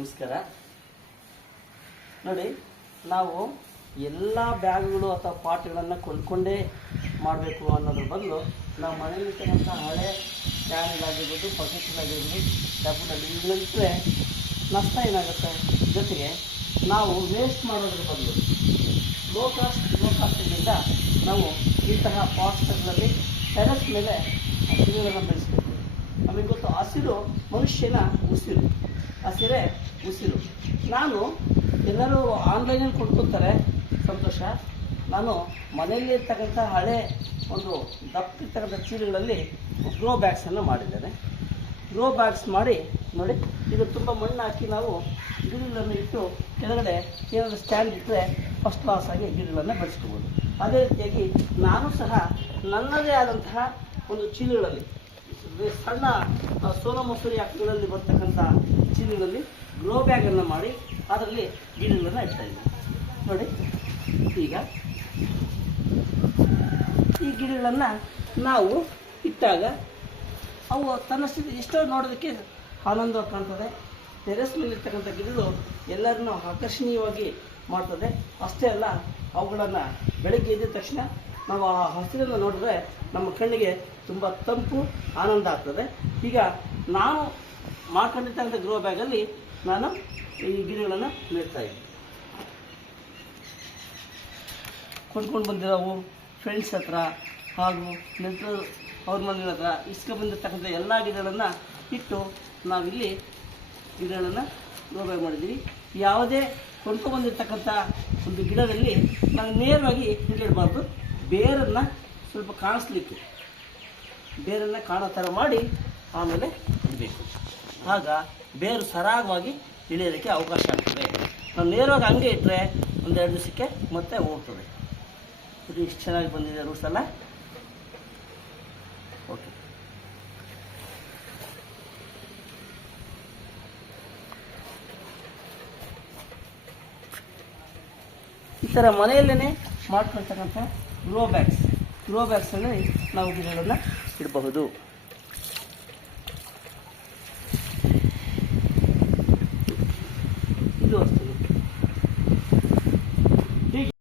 ನಮಸ್ಕಾರ. ನೋಡಿ, ನಾವು ಎಲ್ಲ ಬ್ಯಾಗ್ಗಳು ಅಥವಾ ಪಾಟ್ಗಳನ್ನು ಕೊಂಡ್ಕೊಂಡೇ ಮಾಡಬೇಕು ಅನ್ನೋದ್ರ ಬದಲು ನಾವು ಮನೆಯಲ್ಲಿರ್ತಕ್ಕಂಥ ಹಳೆ ಕ್ಯಾನ್ಗಳಾಗಿರ್ಬೋದು, ಬಕೆಟ್ಗಳಾಗಿರ್ಬೋದು, ಡಬ್ಬಗಳಲ್ಲಿ ಇವುಗಳಿಟ್ಟರೆ ನಷ್ಟ ಏನಾಗುತ್ತೆ. ಜೊತೆಗೆ ನಾವು ವೇಸ್ಟ್ ಮಾಡೋದ್ರ ಬದಲು ಲೋ ಕಾಸ್ಟಿಂದ ನಾವು ಇಂತಹ ಪಾಟ್ಸ್ಗಳಲ್ಲಿ ಟೆರೆಸ್ ಮೇಲೆ ಗಿಡಗಳನ್ನು ಬೆಳೆಸಬೇಕು. ನಮಗೆ ಗೊತ್ತು, ಹಸಿರು ಮನುಷ್ಯನ ಉಸಿರು, ಹಸಿರೇ ಉಸಿರು. ನಾನು ಎಲ್ಲರೂ ಆನ್ಲೈನಲ್ಲಿ ಕೊಡ್ಕೊತಾರೆ, ಸಂತೋಷ. ನಾನು ಮನೆಯಲ್ಲಿ ಇರ್ತಕ್ಕಂಥ ಹಳೆ ಒಂದು ದಪ್ಪಿರ್ತಕ್ಕಂಥ ಚೀಲಗಳಲ್ಲಿ ಗ್ರೋ ಬ್ಯಾಗ್ಸನ್ನು ಮಾಡಿದ್ದೇನೆ. ಗ್ರೋ ಬ್ಯಾಗ್ಸ್ ಮಾಡಿ ನೋಡಿ, ಇದು ತುಂಬ ಮಣ್ಣು ಹಾಕಿ ನಾವು ಗಿಡಗಳನ್ನು ಇಟ್ಟು ಕೆಳಗಡೆ ಏನಾದರೂ ಸ್ಟ್ಯಾಂಡ್ ಇಟ್ಟರೆ ಫಸ್ಟ್ ಕ್ಲಾಸ್ ಆಗಿ ಗಿಡಗಳನ್ನು ಬೆಳೆಸ್ಕೋಬೋದು. ಅದೇ ರೀತಿಯಾಗಿ ನಾನು ಸಹ ನನ್ನದೇ ಆದಂತಹ ಒಂದು ಚೀಲಗಳಲ್ಲಿ, ಸಣ್ಣ ಸೋನಾ ಮಸೂರಿ ಅಕ್ಕಗಳಲ್ಲಿ ಬರ್ತಕ್ಕಂಥ ಚೀಲಗಳಲ್ಲಿ ಗ್ರೋ ಬ್ಯಾಗನ್ನು ಮಾಡಿ ಅದರಲ್ಲಿ ಗಿಡಗಳನ್ನು ಇಡ್ತಾಯಿದ್ದೀನಿ. ನೋಡಿ, ಈಗ ಈ ಗಿಡಗಳನ್ನು ನಾವು ಇಟ್ಟಾಗ ಅವು ತನ್ನಷ್ಟಿಗೆ ಎಷ್ಟೋ ನೋಡೋದಕ್ಕೆ ಆನಂದ ಕಾಣ್ತದೆ. ಟೆರೆಸ್ ಮೇಲಿರ್ತಕ್ಕಂಥ ಗಿಡಗಳು ಎಲ್ಲರನ್ನೂ ಆಕರ್ಷಣೀಯವಾಗಿ ಮಾಡ್ತದೆ. ಅಷ್ಟೇ ಅಲ್ಲ, ಅವುಗಳನ್ನು ಬೆಳಗ್ಗೆ ಎದ್ದ ತಕ್ಷಣ ನಾವು ಆ ಹಸಿರನ್ನು ನೋಡಿದ್ರೆ ನಮ್ಮ ಕಣ್ಣಿಗೆ ತುಂಬ ತಂಪು, ಆನಂದ ಆಗ್ತದೆ. ಈಗ ನಾನು ಮಾಡ್ಕೊಂಡಿರ್ತಕ್ಕಂಥ ಗ್ರೋ ಬ್ಯಾಗಲ್ಲಿ ನಾನು ಈ ಗಿಡಗಳನ್ನು ನೆಡ್ತಾಯಿದ್ದೀನಿ. ಕೊಂಡ್ಕೊಂಡು ಬಂದಿರೋವು ಫ್ರೆಂಡ್ಸ್ ಹತ್ರ ಹಾಗೂ ನೆಂಟರು ಅವ್ರ ಮನೆಗಳ ಹತ್ರ ಇಸ್ಕೊಂಡ್ಬಂದಿರ್ತಕ್ಕಂಥ ಎಲ್ಲ ಗಿಡಗಳನ್ನು ಇಟ್ಟು ನಾವಿಲ್ಲಿ ಗಿಡಗಳನ್ನು ಗ್ರೋ ಬ್ಯಾಗ್ ಮಾಡಿದ್ದೀವಿ. ಯಾವುದೇ ಕೊಂಡ್ಕೊಂಡ್ಬಂದಿರ್ತಕ್ಕಂಥ ಒಂದು ಗಿಡದಲ್ಲಿ ನಾವು ನೇರವಾಗಿ ಹಿಂಗಿಡಬಾರ್ದು. ಬೇರನ್ನು ಸ್ವಲ್ಪ ಕಾಣಿಸ್ಲಿಕ್ಕೆ, ಬೇರನ್ನು ಕಾಣೋ ಥರ ಮಾಡಿ ಆಮೇಲೆ ಇಡಬೇಕು. ಆಗ ಬೇರು ಸರಾಗವಾಗಿ ಇಳಿಯೋದಕ್ಕೆ ಅವಕಾಶ ಆಗ್ತದೆ. ನಾವು ನೇರವಾಗಿ ಹಂಗೆ ಇಟ್ಟರೆ ಒಂದೆರಡು ದಿವಸಕ್ಕೆ ಮತ್ತೆ ಹೋಗ್ತದೆ. ಇದು ಇಷ್ಟು ಚೆನ್ನಾಗಿ ಬಂದಿದೆ ರೂಟ್ಸ್ ಎಲ್ಲ. ಓಕೆ, ಈ ಥರ ಮನೆಯಲ್ಲೇ ಮಾಡ್ಕೊಳ್ತಕ್ಕಂಥ ಗ್ರೋ ಬ್ಯಾಗ್ಸಲ್ಲಿ ನಾವು ಗಿಡಗಳನ್ನು ಇಡಬಹುದು. ಇದು